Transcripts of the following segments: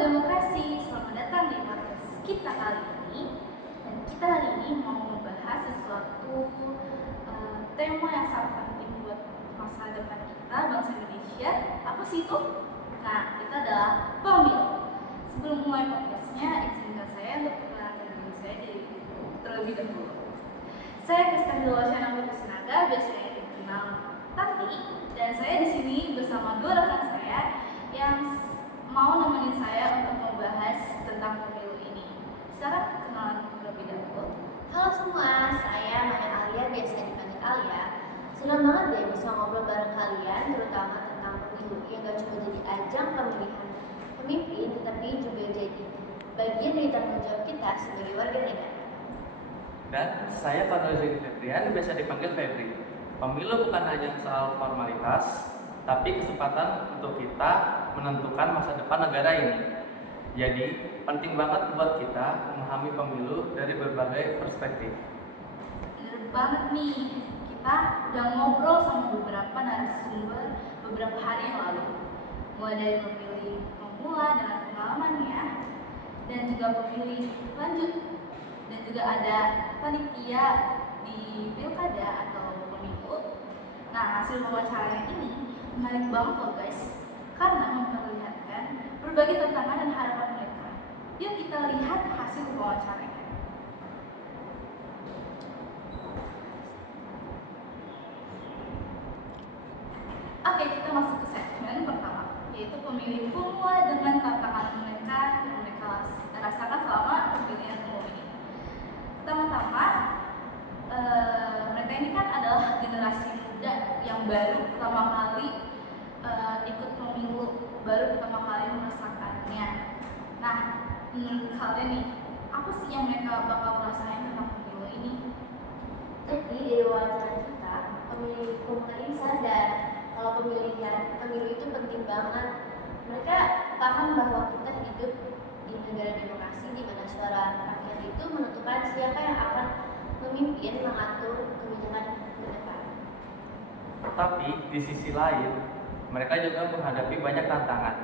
Demokrasi, selamat datang di podcast kita kali ini. Dan kita hari ini mau membahas sesuatu tema yang sangat penting buat masa depan kita, bangsa Indonesia. Apa sih itu? Nah, itu adalah pemilu. Sebelum mulai podcastnya, izinkan saya untuk perkenalkan diri saya terlebih dahulu. Saya Kristen Dilwasiana Putrisnaga, biasanya dikenal Tati, dan saya di sini bersama dua rekan saya yang mau nemenin saya untuk membahas tentang pemilu ini. Sekarang kenalan terlebih dahulu. Halo semua, saya Maya Alia, biasa dipanggil Alia. Senang banget deh bisa ngobrol bareng kalian, terutama tentang pemilu yang gak cuma jadi ajang pemilihan pemimpin, tetapi juga jadi bagian dari tanggung jawab kita sebagai warga negara. Dan saya Fadlizon Febrian, biasa dipanggil Febri. Pemilu bukan hanya soal formalitas, tapi kesempatan untuk kita menentukan masa depan negara ini. Jadi, penting banget buat kita memahami pemilu dari berbagai perspektif. Bener banget nih, kita udah ngobrol sama beberapa narasumber beberapa hari yang lalu. Mulai dari pemilih pemula dengan pengalamannya, dan juga pemilih lanjut, dan juga ada panitia di pilkada atau pemilu. Nah, hasil wawancaranya ini menarik banget loh guys, karena memperlihatkan berbagai tantangan dan harapan mereka. Yuk kita lihat hasil wawancaranya. Oke, kita masuk ke segmen pertama, yaitu pemilih pemula dengan tantangan mereka yang mereka rasakan selama pemilihan umum ini. Pertama-tama, mereka ini kan adalah generasi muda yang baru pertama kali ikut pemilu, baru pertama kali merasakannya. Nah, menurut kalian nih, apa sih yang mereka bakal rasain tentang pemilu ini? Jadi dari wawancara kita, pemilih pemula ini sadar kalau pemilu itu penting banget. Mereka paham bahwa kita hidup di negara demokrasi di mana suara rakyat itu menentukan siapa yang akan memimpin mengatur kebijakan ke depan. Tapi di sisi lain, mereka juga menghadapi banyak tantangan.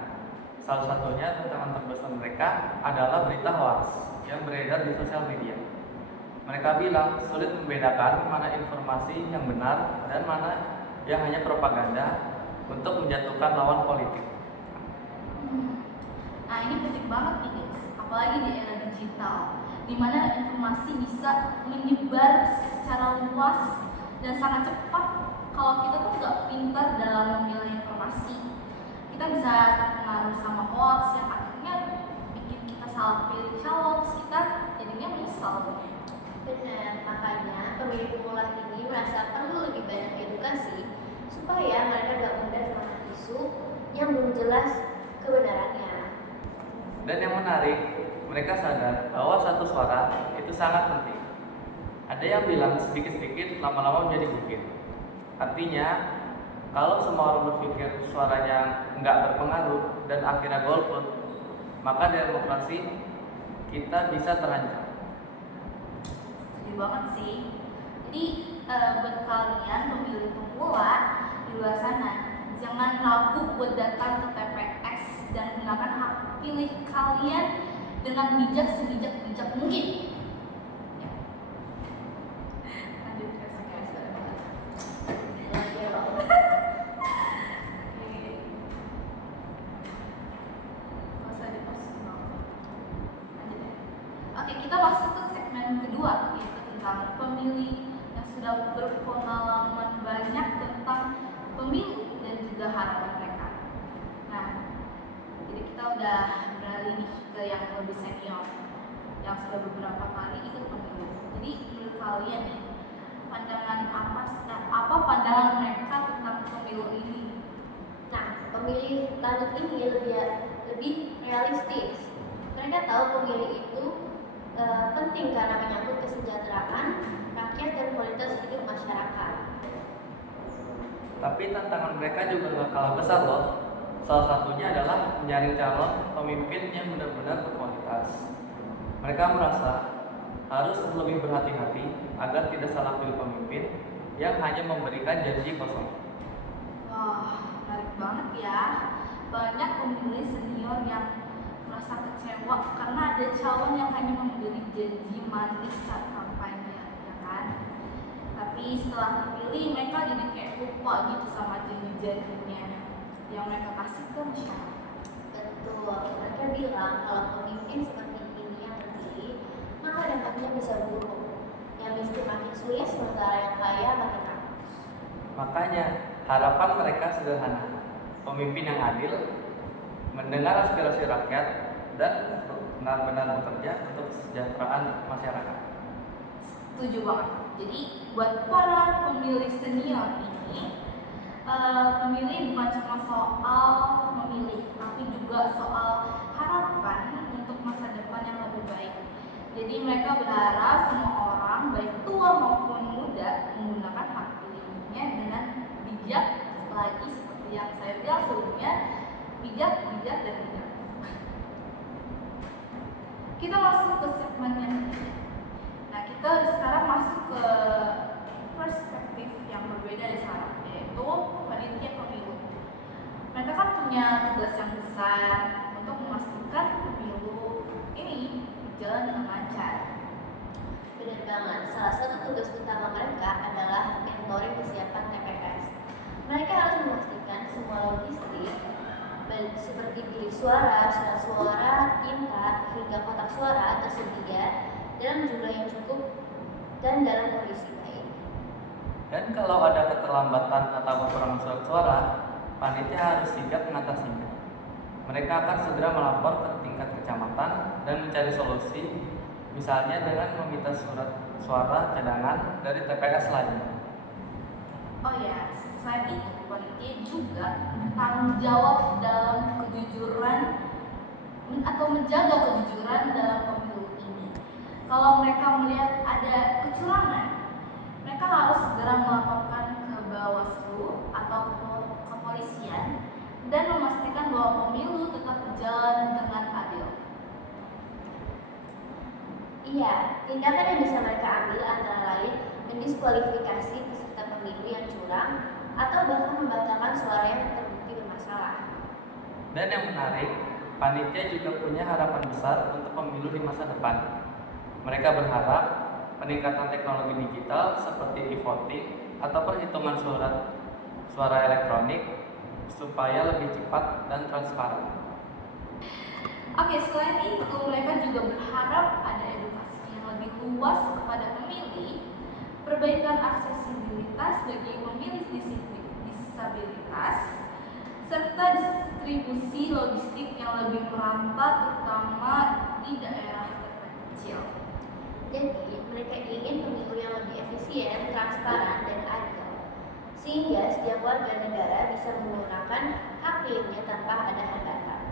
Salah satunya tantangan terbesar mereka adalah berita hoax yang beredar di sosial media. Mereka bilang sulit membedakan mana informasi yang benar dan mana yang hanya propaganda untuk menjatuhkan lawan politik. Nah, ini penting banget nih guys, apalagi di era digital, di mana informasi bisa menyebar secara luas dan sangat cepat. Kalau kita tuh nggak pintar dalam memilah informasi, kita bisa terpengaruh sama hoax yang akhirnya bikin kita salah pilih calon, terus kita jadinya menyesal. Benar, makanya pemilih pemula ini merasa perlu lebih banyak edukasi supaya mereka gak mudah termakan isu yang belum jelas kebenarannya. Dan yang menarik, mereka sadar bahwa satu suara itu sangat penting. Ada yang bilang sedikit-sedikit lama-lama menjadi bukit. Artinya, kalau semua orang berpikir suaranya nggak berpengaruh dan akhirnya golput, maka demokrasi kita bisa terancam. Setuju banget sih. Jadi buat kalian pemilih pemula di luar sana, jangan ragu buat datang ke TPS dan gunakan hak pilih kalian dengan bijak sebijak mungkin. Ya. Lanjut ke segmen selanjutnya. Oke, kita masuk ke segmen kedua, yaitu tentang pemilih yang sudah berpengalaman banyak tentang pemilu dan juga harapan mereka. Nah, jadi kita udah beralih nih ke yang lebih senior, yang sudah beberapa kali ikut pemilu. Jadi menurut kalian nih, apa pandangan mereka tentang pemilu ini? Nah, pemilih lanjut ini lebih realistis. Mereka tahu pemilih itu penting karena menyangkut kesejahteraan rakyat dan kualitas hidup masyarakat. Tapi tantangan mereka juga gak kalah besar loh. Salah satunya adalah menyaring calon pemimpin yang benar-benar berkualitas. Mereka merasa harus lebih berhati-hati agar tidak salah pilih pemimpin yang hanya memberikan janji kosong. Wah, menarik banget ya. Banyak pemilih senior yang merasa kecewa karena ada calon yang hanya memberi janji manis saat kampanye, ya kan? Tapi setelah terpilih mereka jadi kayak lupa gitu sama janji-janjinya yang mereka kasih ke masyarakat. Betul, mereka bilang kalau pemimpin seperti ini yang terpilih, maka dampaknya bisa buruk. Yang miskin makin sulit, sementara yang kaya makin rakus. Makanya harapan mereka sederhana, pemimpin yang adil, mendengar aspirasi rakyat, dan benar-benar bekerja untuk kesejahteraan masyarakat. Setuju banget. Jadi buat para pemilih senior ini, pemilih bukan cuma soal memilih, tapi juga soal harapan untuk masa depan yang lebih baik. Jadi mereka berharap semua orang, baik tua maupun muda, menggunakan hak pilihnya dengan bijak, lagi seperti yang saya bilang sebelumnya, bijak, dan bijak. Kita masuk ke segmen yang ketiga. Nah, kita sekarang masuk ke perspektif yang berbeda di sana, yaitu panitia pemilu. Mereka kan punya tugas yang besar untuk memastikan pemilu ini berjalan dengan lancar. Benar banget, salah satu tugas utama mereka adalah monitoring kesiapan TPS. Mereka harus memastikan semua logistik seperti bilik suara, surat suara, tinta, hingga kotak suara tersedia dalam jumlah yang cukup dan dalam kondisi baik. Dan kalau ada keterlambatan atau kekurangan surat suara, panitia harus sigap mengatasinya. Mereka akan segera melapor ke tingkat kecamatan dan mencari solusi, misalnya dengan meminta surat suara cadangan dari TPS lainnya. Oh ya, selain itu, panitia juga tanggung jawab dalam kejujuran atau menjaga kejujuran dalam pemilu ini. Kalau mereka melihat ada kecurangan, mereka harus segera melaporkan ke Bawaslu atau ke kepolisian dan memastikan bahwa pemilu tetap berjalan dengan adil. Iya, tindakan yang bisa mereka ambil antara lain mendiskualifikasi peserta pemilu yang curang atau bahkan membatalkan suara yang terbukti bermasalah. Dan yang menarik, panitia juga punya harapan besar untuk pemilu di masa depan. Mereka berharap peningkatan teknologi digital seperti e-voting atau perhitungan suara elektronik supaya lebih cepat dan transparan. Oke, selain itu mereka juga berharap ada edukasi yang lebih luas kepada pemilih, perbaikan aksesibilitas bagi pemilih disabilitas, serta distribusi logistik yang lebih merata terutama di daerah terpencil. Jadi, mereka ingin pemilu yang lebih efisien, transparan, dan adil, sehingga setiap warga negara bisa menggunakan hak pilihnya tanpa ada hambatan.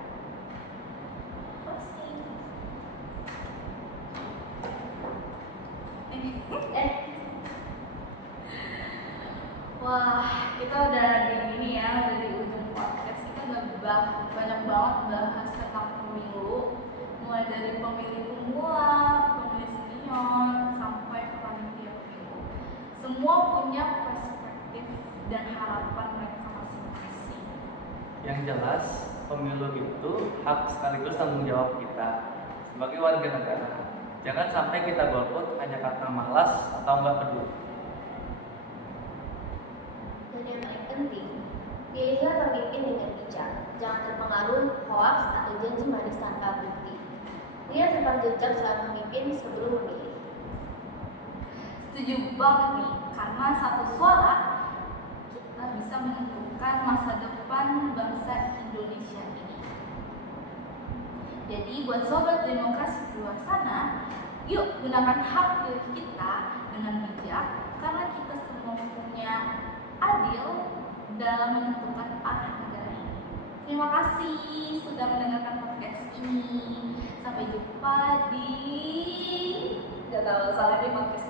Wah, kita udah di ini ya, udah di ujung podcast. Kita udah banyak banget bahas tentang pemilu, mulai dari pemilih pemula, pemilih senior, sampai ke panitia pemilu. Semua punya perspektif dan harapan mereka masing-masing. Yang jelas, pemilu itu hak sekaligus tanggung jawab kita sebagai warga negara. Jangan sampai kita golput hanya karena malas atau nggak peduli. Dan yang paling penting, pilihlah pemimpin dengan bijak. Jangan terpengaruh hoaks atau janji manis tanpa bukti. Lihat rekam jejak saat memimpin sebelum memilih. Setuju banget nih, karena satu suara kita bisa menentukan masa depan bangsa Indonesia ini. Jadi buat sobat demokrasi di luar sana, yuk gunakan hak pilih kita dengan bijak, karena kita semua punya adil dalam menentukan arah negara ini. Terima kasih sudah mendengarkan podcast ini. Sampai jumpa di, gak tahu soalnya di podcast